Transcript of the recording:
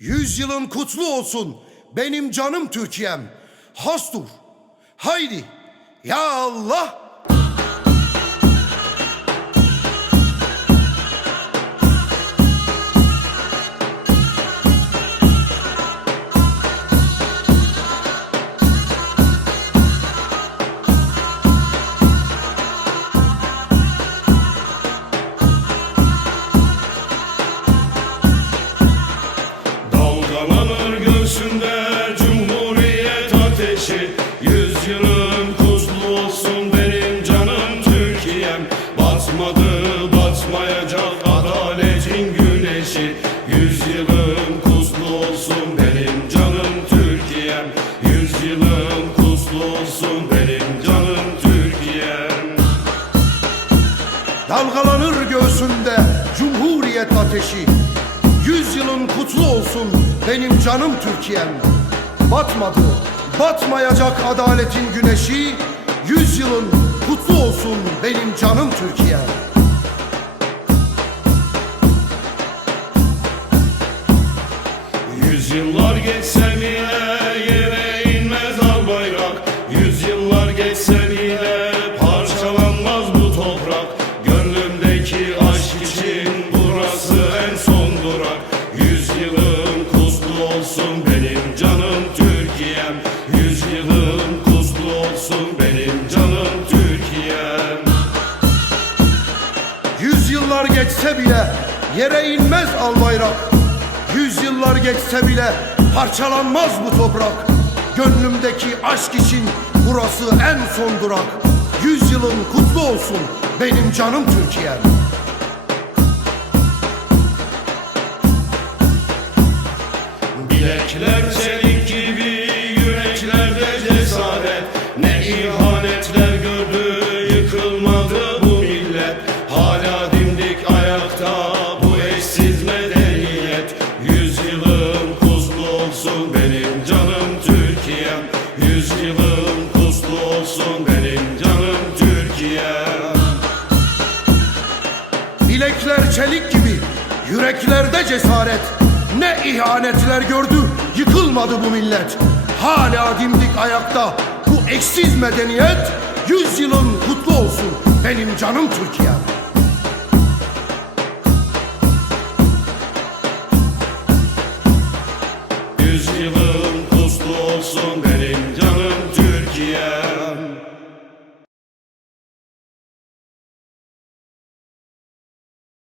Yüzyılın kutlu olsun benim canım Türkiye'm. Hastur. Haydi. Ya Allah. Dalgalanır göğsünde Cumhuriyet ateşi. Yüzyılın kuzlu olsun benim canım Türkiye'm. Batmadı batmayacak adaletin güneşi. Yüzyılın kuzlu olsun benim canım Türkiye'm. Yüzyılın kuzlu olsun benim canım Türkiye'm. Dalgalanır göğsünde Cumhuriyet ateşi. Yüzyılın kutlu olsun benim canım Türkiye'm. Batmadı, batmayacak adaletin güneşi. Yüzyılın kutlu olsun benim canım Türkiye'm. Yüzyıllar geçse bile yere inmez al bayrak Yüzyıllar geçse bile parçalanmaz bu toprak Gönlümdeki aşk için burası en son durak Yüzyıllar geçse bile yere inmez al bayrak. Yüzyıllar geçse bile parçalanmaz bu toprak. Gönlümdeki aşk için burası en son durak. Yüzyılın kutlu olsun benim canım Türkiye'm. Bilekler çelik gibi yüreklerde cesaret Ne ihanetler Bilekler çelik gibi, yüreklerde cesaret. Ne ihanetler gördü, yıkılmadı bu millet. Hala dimdik ayakta bu eksiz medeniyet. Yüzyılın kutlu olsun benim canım Türkiye. Yüzyılın